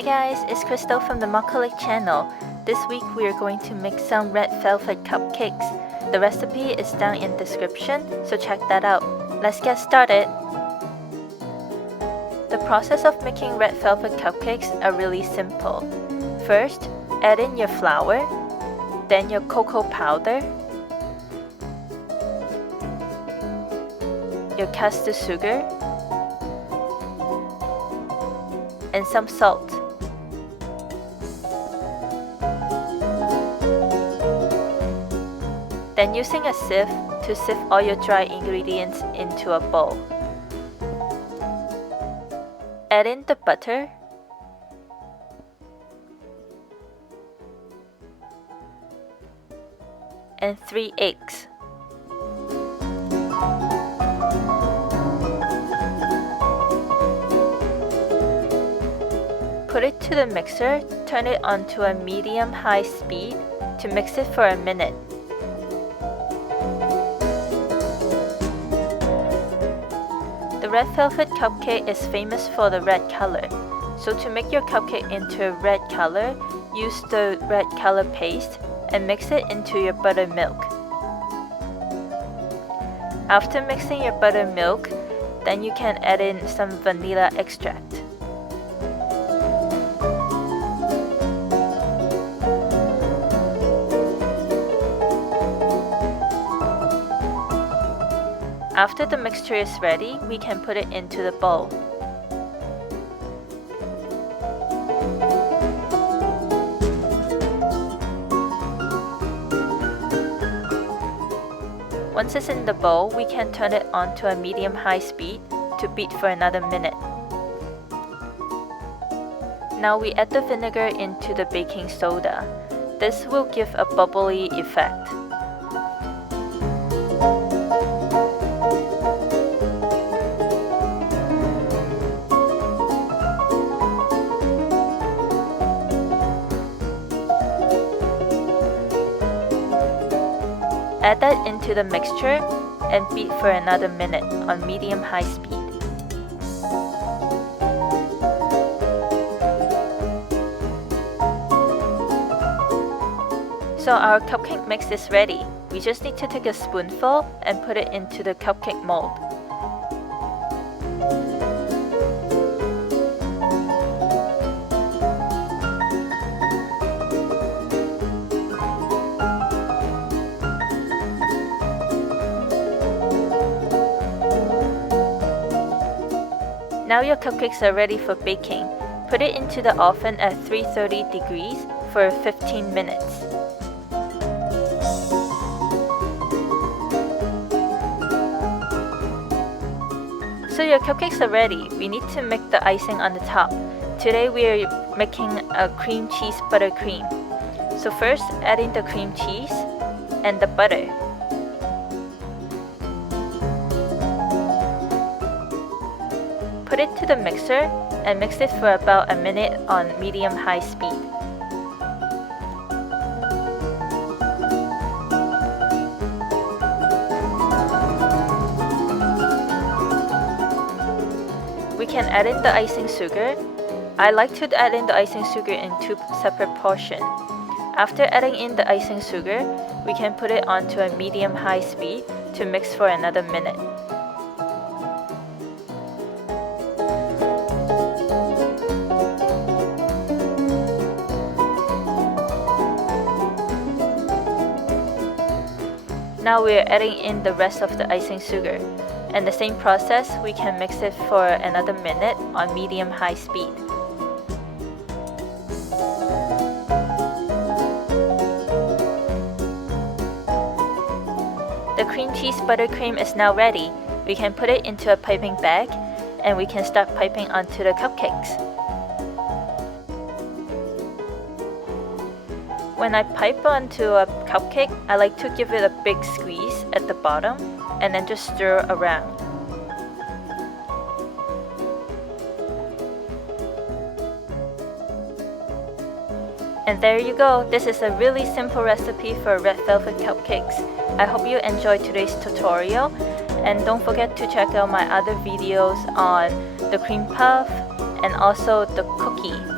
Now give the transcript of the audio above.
Hi guys, it's Crystal from the Cupcake channel. This week we are going to make some red velvet cupcakes. The recipe is down in the description, so check that out. Let's get started. The process of making red velvet cupcakes are really simple. First, add in your flour, then your cocoa powder, your caster sugar, and some salt. Then using a sieve to sieve all your dry ingredients into a bowl. Add in the butter, and 3 eggs. Put it to the mixer, turn it on to a medium-high speed to mix it for a minute. The red velvet cupcake is famous for the red color, so to make your cupcake into a red color, use the red color paste and mix it into your buttermilk. After mixing your buttermilk, then you can add in some vanilla extract. After the mixture is ready, we can put it into the bowl. Once it's in the bowl, we can turn it on to a medium-high speed to beat for another minute. Now we add the vinegar into the baking soda. This will give a bubbly effect. Add that into the mixture and beat for another minute on medium-high speed. So our cupcake mix is ready. We just need to take a spoonful and put it into the cupcake mold. Now your cupcakes are ready for baking. Put it into the oven at 330 degrees for 15 minutes. So your cupcakes are ready. We need to make the icing on the top. Today we are making a cream cheese buttercream. So first, add in the cream cheese and the butter. Put it to the mixer and mix it for about a minute on medium-high speed. We can add in the icing sugar. I like to add in the icing sugar in 2 separate portions. After adding in the icing sugar, we can put it onto a medium-high speed to mix for another minute. Now we are adding in the rest of the icing sugar. And the same process, we can mix it for another minute on medium-high speed. The cream cheese buttercream is now ready. We can put it into a piping bag and we can start piping onto the cupcakes. When I pipe onto a cupcake, I like to give it a big squeeze at the bottom and then just stir around. And there you go. This is a really simple recipe for red velvet cupcakes. I hope you enjoyed today's tutorial, and don't forget to check out my other videos on the cream puff and also the cookie.